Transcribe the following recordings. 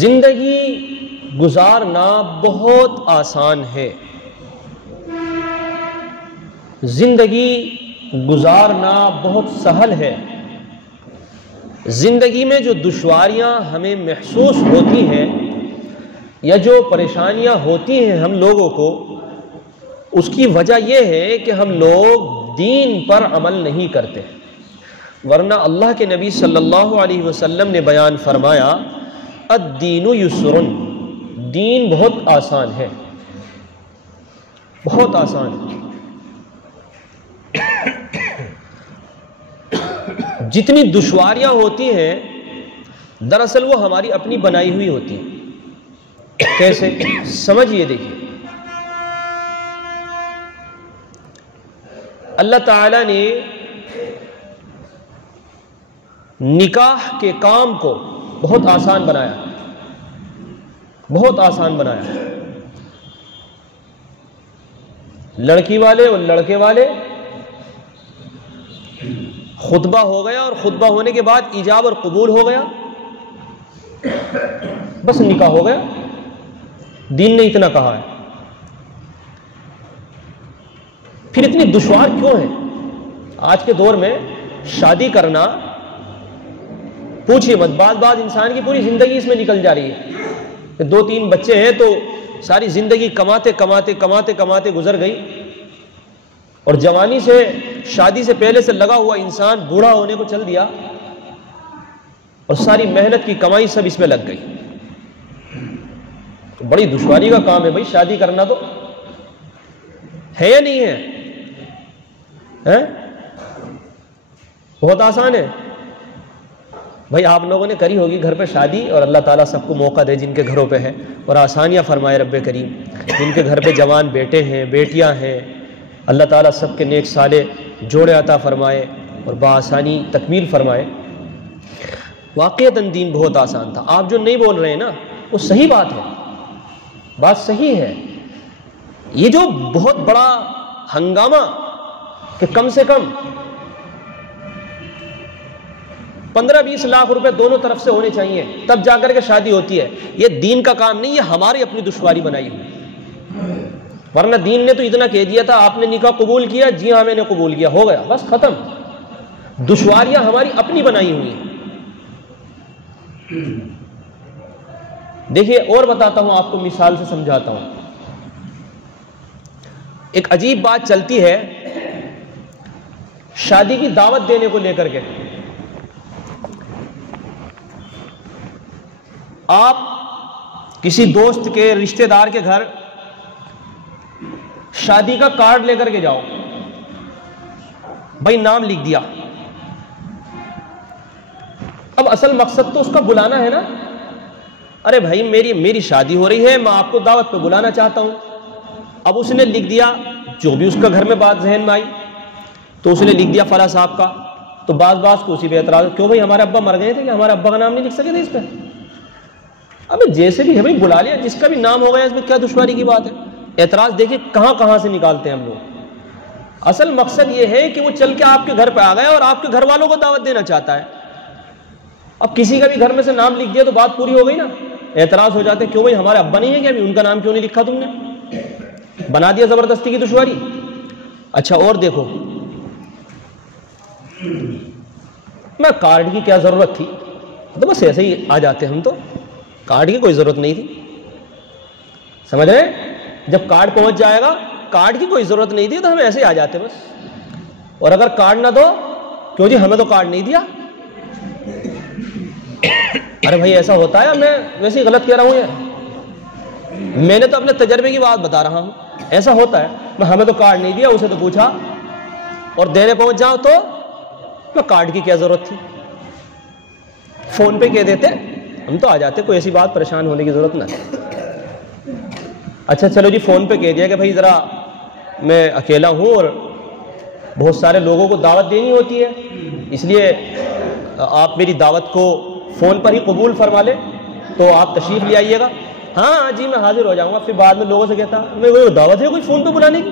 زندگی گزارنا بہت آسان ہے، زندگی گزارنا بہت سہل ہے۔ زندگی میں جو دشواریاں ہمیں محسوس ہوتی ہیں یا جو پریشانیاں ہوتی ہیں ہم لوگوں کو، اس کی وجہ یہ ہے کہ ہم لوگ دین پر عمل نہیں کرتے، ورنہ اللہ کے نبی صلی اللہ علیہ وسلم نے بیان فرمایا الدین یسر، دین بہت آسان ہے، بہت آسان ہے۔ جتنی دشواریاں ہوتی ہیں دراصل وہ ہماری اپنی بنائی ہوئی ہوتی ہیں۔ کیسے؟ سمجھیے، دیکھیے، اللہ تعالی نے نکاح کے کام کو بہت آسان بنایا، بہت آسان بنایا۔ لڑکی والے اور لڑکے والے خطبہ ہو گیا، اور خطبہ ہونے کے بعد ایجاب اور قبول ہو گیا، بس نکاح ہو گیا۔ دین نے اتنا کہا ہے۔ پھر اتنی دشوار کیوں ہے آج کے دور میں شادی کرنا؟ پوچھئے مت، بعض انسان کی پوری زندگی اس میں نکل جا رہی ہے کہ 2-3 بچے ہیں تو ساری زندگی کماتے کماتے کماتے کماتے گزر گئی، اور جوانی سے، شادی سے پہلے سے لگا ہوا انسان بوڑھا ہونے کو چل دیا، اور ساری محنت کی کمائی سب اس میں لگ گئی۔ تو بڑی دشواری کا کام ہے بھائی شادی کرنا، تو ہے یا نہیں ہے؟ بہت آسان ہے بھائی۔ آپ لوگوں نے کری ہوگی گھر پہ شادی، اور اللہ تعالیٰ سب کو موقع دے جن کے گھروں پہ ہے، اور آسانیاں فرمائے رب کریم۔ جن کے گھر پہ جوان بیٹے ہیں، بیٹیاں ہیں، اللہ تعالیٰ سب کے نیک صالح جوڑے عطا فرمائے اور بآسانی تکمیل فرمائے۔ واقعتاً دین بہت آسان تھا۔ آپ جو نہیں بول رہے ہیں نا، وہ صحیح بات ہے، بات صحیح ہے۔ یہ جو بہت بڑا ہنگامہ کہ کم سے کم 15-20 لاکھ روپے دونوں طرف سے ہونے چاہیے تب جا کر کے شادی ہوتی ہے، یہ دین کا کام نہیں، یہ ہماری اپنی دشواری بنائی ہوئی۔ ورنہ دین نے تو اتنا کہہ دیا تھا، آپ نے نکاح قبول کیا، جی ہاں میں نے قبول کیا، ہو گیا، بس ختم۔ دشواریاں ہماری اپنی بنائی ہوئی ہیں۔ دیکھیے اور بتاتا ہوں، آپ کو مثال سے سمجھاتا ہوں۔ ایک عجیب بات چلتی ہے شادی کی دعوت دینے کو لے کر کے۔ آپ کسی دوست کے، رشتہ دار کے گھر شادی کا کارڈ لے کر کے جاؤ، بھائی نام لکھ دیا۔ اب اصل مقصد تو اس کا بلانا ہے نا، ارے بھائی میری شادی ہو رہی ہے، میں آپ کو دعوت پہ بلانا چاہتا ہوں۔ اب اس نے لکھ دیا جو بھی اس کا گھر میں بات ذہن میں آئی، تو اس نے لکھ دیا فلاں صاحب کا، تو بعض کو اسی پہ اعتراض، کیوں بھائی ہمارے ابا مر گئے تھے کہ ہمارے ابا کا نام نہیں لکھ سکے تھے اس پہ؟ اب جیسے بھی ہے بھائی بلا لیا، جس کا بھی نام ہو گیا، اس میں کیا دشواری کی بات ہے؟ اعتراض دیکھیں کہاں سے نکالتے ہیں ہم لوگ۔ اصل مقصد یہ ہے کہ وہ چل کے آپ کے گھر پہ آ گیا اور آپ کے گھر والوں کو دعوت دینا چاہتا ہے۔ اب کسی کا بھی گھر میں سے نام لکھ دیا تو بات پوری ہو گئی نا۔ اعتراض ہو جاتے ہیں، کیوں بھائی ہمارے ابا نہیں ہے کیا، ابھی ان کا نام کیوں نہیں لکھا تم نے؟ بنا دیا زبردستی کی دشواری۔ اچھا اور دیکھو، میں کارڈ کی کیا ضرورت تھی، تو بس ایسے ہی آ جاتے ہم، تو کارڈ کی کوئی ضرورت نہیں تھی، سمجھ رہے ہیں؟ جب کارڈ پہنچ جائے گا، کارڈ کی کوئی ضرورت نہیں تھی تو ہم ایسے ہی آ جاتے بس۔ اور اگر کارڈ نہ دو، کیوں جی ہمیں تو کارڈ نہیں دیا؟ ارے بھائی ایسا ہوتا ہے، میں ویسے ہی غلط کہہ رہا ہوں، یہ میں نے تو اپنے تجربے کی بات بتا رہا ہوں، ایسا ہوتا ہے۔ میں ہمیں تو کارڈ نہیں دیا، اسے تو پوچھا اور دینے پہنچ جاؤ تو میں کارڈ کی کیا ضرورت تھی، فون پہ کہہ دیتے ہم تو آ جاتے، کوئی ایسی بات پریشان ہونے کی ضرورت نہ ہے۔ اچھا چلو جی، فون پہ کہہ دیا کہ بھائی ذرا میں اکیلا ہوں اور بہت سارے لوگوں کو دعوت دینی ہوتی ہے، اس لیے آپ میری دعوت کو فون پر ہی قبول فرما لیں، تو آپ تشریف لے آئیے گا۔ ہاں جی میں حاضر ہو جاؤں گا۔ پھر بعد میں لوگوں سے کہتا میں وہ دعوت ہے کوئی فون پہ بلانے کی،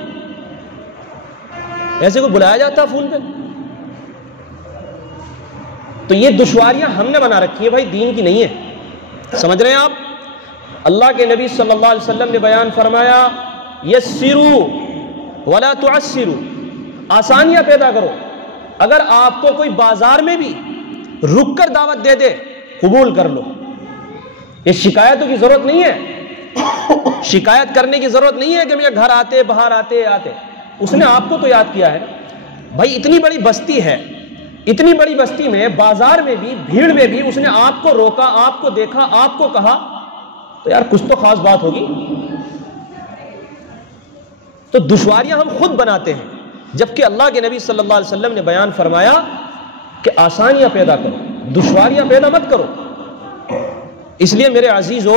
ایسے کو بلایا جاتا فون پہ؟ تو یہ دشواریاں ہم نے بنا رکھی ہیں بھائی، دین کی نہیں ہے۔ سمجھ رہے ہیں آپ؟ اللہ کے نبی صلی اللہ علیہ وسلم نے بیان فرمایا یسروا ولا تعسروا، آسانیاں پیدا کرو. اگر آپ کو کوئی بازار میں بھی رک کر دعوت دے دے قبول کر لو. یہ شکایتوں کی ضرورت نہیں ہے، شکایت کرنے کی ضرورت نہیں ہے کہ میرے گھر آتے باہر آتے. اس نے آپ کو تو یاد کیا ہے بھائی. اتنی بڑی بستی ہے، اتنی بڑی بستی میں بازار میں بھی بھیڑ میں بھی اس نے آپ کو روکا، آپ کو دیکھا، آپ کو کہا، تو یار کچھ تو خاص بات ہوگی. تو دشواریاں ہم خود بناتے ہیں، جبکہ اللہ کے نبی صلی اللہ علیہ وسلم نے بیان فرمایا کہ آسانیاں پیدا کرو، دشواریاں پیدا مت کرو. اس لیے میرے عزیزو،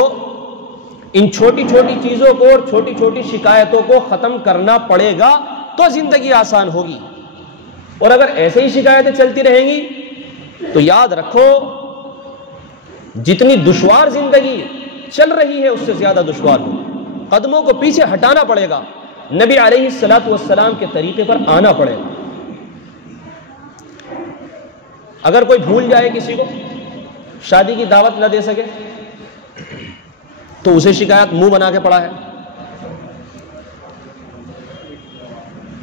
ان چھوٹی چھوٹی چیزوں کو اور چھوٹی چھوٹی شکایتوں کو ختم کرنا پڑے گا تو زندگی آسان ہوگی. اور اگر ایسے ہی شکایتیں چلتی رہیں گی تو یاد رکھو جتنی دشوار زندگی چل رہی ہے اس سے زیادہ دشوار ہو. قدموں کو پیچھے ہٹانا پڑے گا، نبی علیہ الصلوۃ والسلام کے طریقے پر آنا پڑے گا. اگر کوئی بھول جائے کسی کو، شادی کی دعوت نہ دے سکے تو اسے شکایت منہ بنا کے پڑا ہے.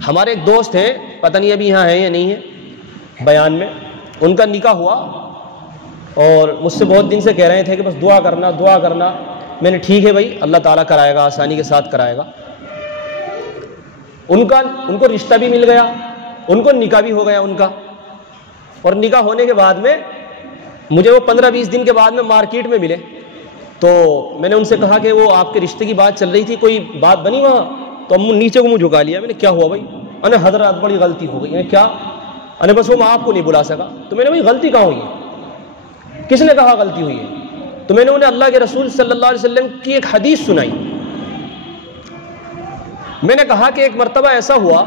ہمارے ایک دوست ہیں، پتہ نہیں ابھی یہاں ہیں یا نہیں ہے، بیان میں ان کا نکاح ہوا اور مجھ سے بہت دن سے کہہ رہے تھے کہ بس دعا کرنا دعا کرنا. میں نے ٹھیک ہے بھائی، اللہ تعالیٰ کرائے گا، آسانی کے ساتھ کرائے گا. ان کو رشتہ بھی مل گیا، ان کو نکاح بھی ہو گیا ان کا. اور نکاح ہونے کے بعد میں مجھے وہ 15-20 دن کے بعد میں مارکیٹ میں ملے. تو میں نے ان سے کہا کہ وہ آپ کے رشتے کی بات چل رہی تھی، کوئی بات بنی وہاں؟ تو نیچے کو منہ جھکا لیا. میں نے کیا ہوا بھائی؟ انہیں حضرات بڑی غلطی ہو گئی. کیا؟ انہیں بس وہ میں آپ کو نہیں بلا سکا. تو میں نے بھائی غلطی کہاں ہوئی ہے؟ کس نے کہا غلطی ہوئی ہے؟ تو میں نے انہیں اللہ کے رسول صلی اللہ علیہ وسلم کی ایک حدیث سنائی. میں نے کہا کہ ایک مرتبہ ایسا ہوا،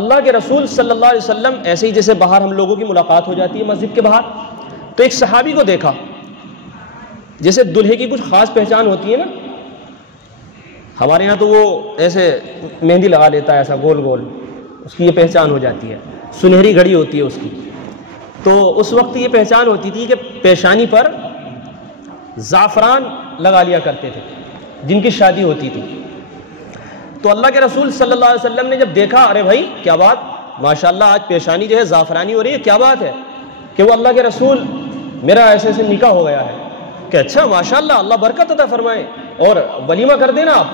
اللہ کے رسول صلی اللہ علیہ وسلم ایسے ہی جیسے باہر ہم لوگوں کی ملاقات ہو جاتی ہے مسجد کے باہر، تو ایک صحابی کو دیکھا. جیسے دلہے کی کچھ خاص پہچان ہوتی ہے نا، ہمارے یہاں تو وہ ایسے مہندی لگا لیتا ہے ایسا گول گول، اس کی یہ پہچان ہو جاتی ہے، سنہری گھڑی ہوتی ہے اس کی. تو اس وقت یہ پہچان ہوتی تھی کہ پیشانی پر زعفران لگا لیا کرتے تھے جن کی شادی ہوتی تھی. تو اللہ کے رسول صلی اللہ علیہ وسلم نے جب دیکھا، ارے بھائی کیا بات، ماشاءاللہ آج پیشانی جو ہے زعفرانی ہو رہی ہے، کیا بات ہے؟ کہ وہ اللہ کے رسول میرا ایسے ایسے نکاح ہو گیا ہے. کہ اچھا ماشاءاللہ، اللہ برکت عطا فرمائے، اور ولیمہ کر دینا آپ.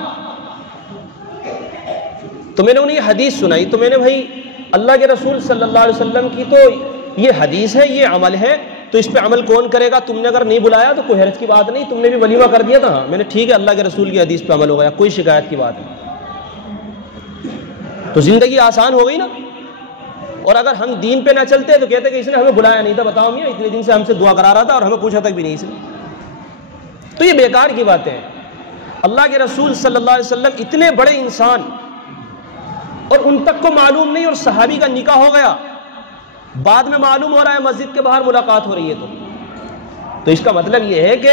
تو میں نے انہیں یہ حدیث سنائی. تو میں نے بھائی اللہ کے رسول صلی اللہ علیہ وسلم کی تو یہ حدیث ہے، یہ عمل ہے، تو اس پہ عمل کون کرے گا؟ تم نے اگر نہیں بلایا تو کوئی حرج کی بات نہیں، تم نے بھی ولیمہ کر دیا تھا. میں نے ٹھیک ہے، اللہ کے رسول کی حدیث پہ عمل ہو گیا، کوئی شکایت کی بات نہیں. تو زندگی آسان ہو گئی نا. اور اگر ہم دین پہ نہ چلتے تو کہتے کہ اس نے ہمیں بلایا نہیں تھا، بتاؤ میاں اتنے دن سے ہم سے دعا کرا رہا تھا اور ہمیں پوچھا تک بھی نہیں اس نے. تو یہ بیکار کی باتیں ہیں. اللہ کے رسول صلی اللہ علیہ وسلم اتنے بڑے انسان، اور ان تک کو معلوم نہیں، اور صحابی کا نکاح ہو گیا، بعد میں معلوم ہو رہا ہے مسجد کے باہر ملاقات ہو رہی ہے. تو اس کا مطلب یہ ہے کہ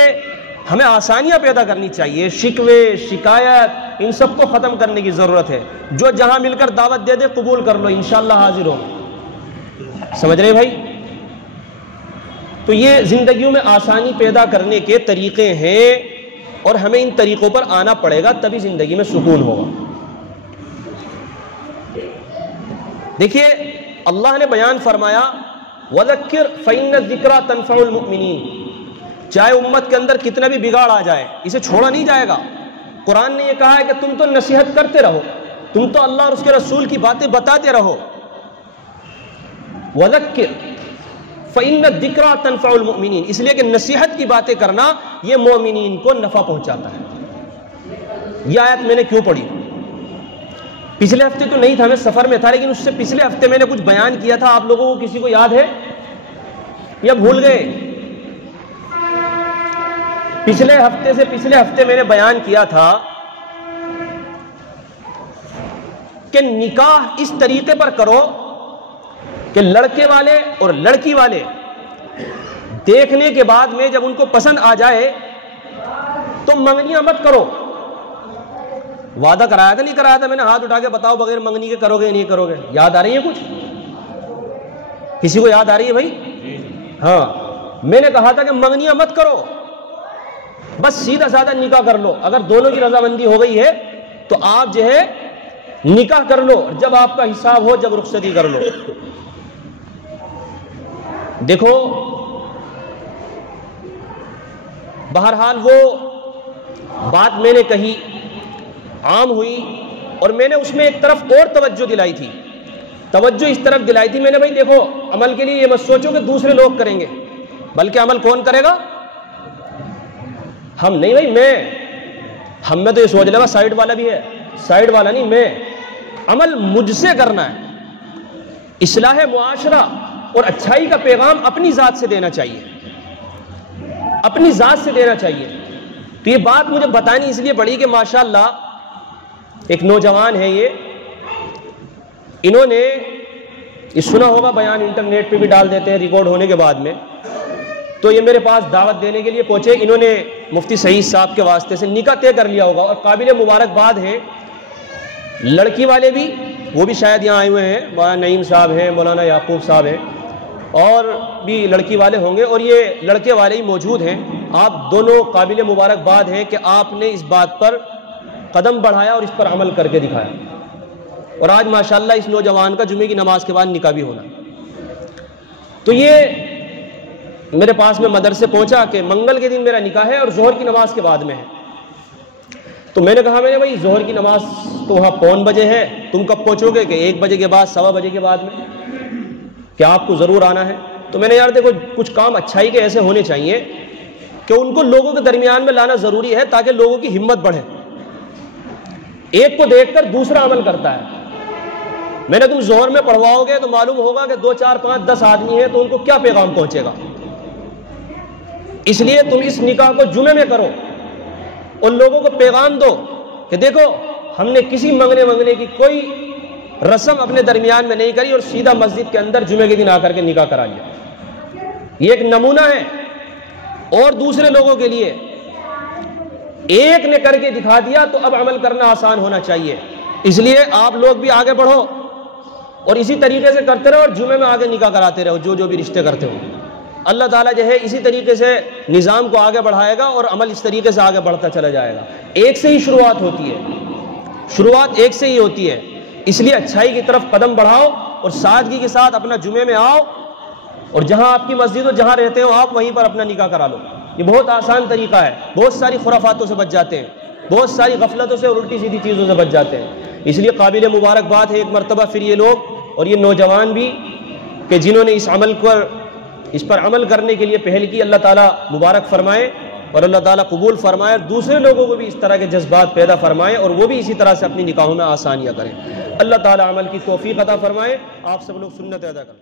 ہمیں آسانیاں پیدا کرنی چاہیے. شکوے شکایت ان سب کو ختم کرنے کی ضرورت ہے. جو جہاں مل کر دعوت دے دے قبول کر لو، انشاءاللہ حاضر ہو. سمجھ رہے بھائی؟ تو یہ زندگیوں میں آسانی پیدا کرنے کے طریقے ہیں، اور ہمیں ان طریقوں پر آنا پڑے گا، تبھی زندگی میں سکون ہوگا. دیکھیے اللہ نے بیان فرمایا وَذَكِّرْ فَإِنَّ الذِّكْرَى تَنفَعُ الْمُؤْمِنِينَ. چاہے امت کے اندر کتنا بھی بگاڑ آ جائے، اسے چھوڑا نہیں جائے گا. قرآن نے یہ کہا ہے کہ تم تو نصیحت کرتے رہو، تم تو اللہ اور اس کے رسول کی باتیں بتاتے رہو. وَذَكِّرْ فَإِنَّ الذِّكْرَى تَنفَعُ الْمُؤْمِنِينَ. اس لیے کہ نصیحت کی باتیں کرنا یہ مومنین کو نفع پہنچاتا ہے. یہ آیت میں نے کیوں پڑھی؟ پچھلے ہفتے تو نہیں تھا، میں سفر میں تھا، لیکن اس سے پچھلے ہفتے میں نے کچھ بیان کیا تھا. آپ لوگوں کو کسی کو یاد ہے یا بھول گئے؟ پچھلے ہفتے میں نے بیان کیا تھا کہ نکاح اس طریقے پر کرو کہ لڑکے والے اور لڑکی والے دیکھنے کے بعد میں جب ان کو پسند آ جائے تو منگنیاں مت کرو. وعدہ کرایا تھا نہیں کرایا تھا؟ میں نے ہاتھ اٹھا کے بتاؤ بغیر منگنی کے کرو گے نہیں کرو گے؟ یاد آ رہی ہے کچھ؟ کسی کو یاد آ رہی ہے بھائی؟ ہاں، میں نے کہا تھا کہ منگنیاں مت کرو. بس سیدھا سادہ نکاح کر لو. اگر دونوں کی رضامندی ہو گئی ہے تو آپ جو ہے نکاح کر لو, جب آپ کا حساب ہو جب رخصتی کر لو. دیکھو بہرحال وہ بات میں نے کہی, عام ہوئی, اور میں نے اس میں ایک طرف اور توجہ دلائی تھی. توجہ اس طرف دلائی تھی میں نے, بھائی دیکھو عمل کے لیے یہ مت سوچو کہ دوسرے لوگ کریں گے, بلکہ عمل کون کرے گا؟ ہم نہیں بھائی, ہم میں تو یہ سوچ لے گا سائڈ والا بھی ہے, سائڈ والا نہیں, میں. عمل مجھ سے کرنا ہے. اصلاح معاشرہ اور اچھائی کا پیغام اپنی ذات سے دینا چاہیے, اپنی ذات سے دینا چاہیے. تو یہ بات مجھے بتانی اس لیے پڑی کہ ماشاءاللہ ایک نوجوان ہے, انہوں نے یہ سنا ہوگا, بیان انٹرنیٹ پہ بھی ڈال دیتے ہیں ریکارڈ ہونے کے بعد میں. تو یہ میرے پاس دعوت دینے کے لیے پہنچے. انہوں نے مفتی سعید صاحب کے واسطے سے نکاح طے کر لیا ہوگا, اور قابل مبارکباد ہے. لڑکی والے بھی, وہ بھی شاید یہاں آئے ہوئے ہیں, مولانا نعیم صاحب ہیں, مولانا یعقوب صاحب ہیں, اور بھی لڑکی والے ہوں گے, اور یہ لڑکے والے ہی موجود ہیں. آپ دونوں قابل مبارکباد ہیں کہ آپ نے اس بات پر قدم بڑھایا اور اس پر عمل کر کے دکھایا. اور آج ماشاءاللہ اس نوجوان کا جمعے کی نماز کے بعد نکاح بھی ہونا. تو یہ میرے پاس میں مدرسے پہنچا کہ منگل کے دن میرا نکاح ہے اور ظہر کی نماز کے بعد میں ہے. تو میں نے کہا, میں نے بھائی ظہر کی نماز تو وہاں پون بجے ہے, تم کب پہنچو گے؟ کہ 1 بجے کے بعد, 1:15 بجے کے بعد میں, کیا آپ کو ضرور آنا ہے؟ تو میں نے یار دیکھو کچھ کام اچھائی کے ایسے ہونے چاہیے کہ ان کو لوگوں کے درمیان میں لانا ضروری ہے تاکہ لوگوں کی ہمت بڑھے. ایک کو دیکھ کر دوسرا عمل کرتا ہے. میں نے تم ظہر میں پڑھواؤ گے تو معلوم ہوگا کہ 2 4 5 10 آدمی ہیں, تو ان کو کیا پیغام پہنچے گا. اس لیے تم اس نکاح کو جمعے میں کرو اور لوگوں کو پیغام دو کہ دیکھو ہم نے کسی منگنے کی کوئی رسم اپنے درمیان میں نہیں کری, اور سیدھا مسجد کے اندر جمعے کے دن آ کر کے نکاح کرا لیا. یہ ایک نمونہ ہے اور دوسرے لوگوں کے لیے. ایک نے کر کے دکھا دیا تو اب عمل کرنا آسان ہونا چاہیے. اس لیے آپ لوگ بھی آگے بڑھو اور اسی طریقے سے کرتے رہو, اور جمعے میں آگے نکاح کراتے رہو جو بھی رشتے کرتے ہو. اللہ تعالیٰ جو ہے اسی طریقے سے نظام کو آگے بڑھائے گا اور عمل اس طریقے سے آگے بڑھتا چلا جائے گا. ایک سے ہی شروعات ہوتی ہے, شروعات ایک سے ہی ہوتی ہے. اس لیے اچھائی کی طرف قدم بڑھاؤ اور سادگی کے ساتھ اپنا جمعے میں آؤ, اور جہاں آپ کی مسجد ہو, جہاں رہتے ہو آپ, وہیں پر اپنا نکاح کرا لو. یہ بہت آسان طریقہ ہے. بہت ساری خرافاتوں سے بچ جاتے ہیں, بہت ساری غفلتوں سے اور الٹی سیدھی چیزوں سے بچ جاتے ہیں. اس لیے قابل مبارکباد ہے ایک مرتبہ پھر یہ لوگ اور یہ نوجوان بھی کہ جنہوں نے اس پر عمل کرنے کے لیے پہل کی. اللہ تعالیٰ مبارک فرمائے اور اللہ تعالیٰ قبول فرمائے, اور دوسرے لوگوں کو بھی اس طرح کے جذبات پیدا فرمائے اور وہ بھی اسی طرح سے اپنی نکاحوں میں آسانیاں کریں. اللہ تعالیٰ عمل کی توفیق عطا فرمائے. آپ سب لوگ سنت ادا کریں.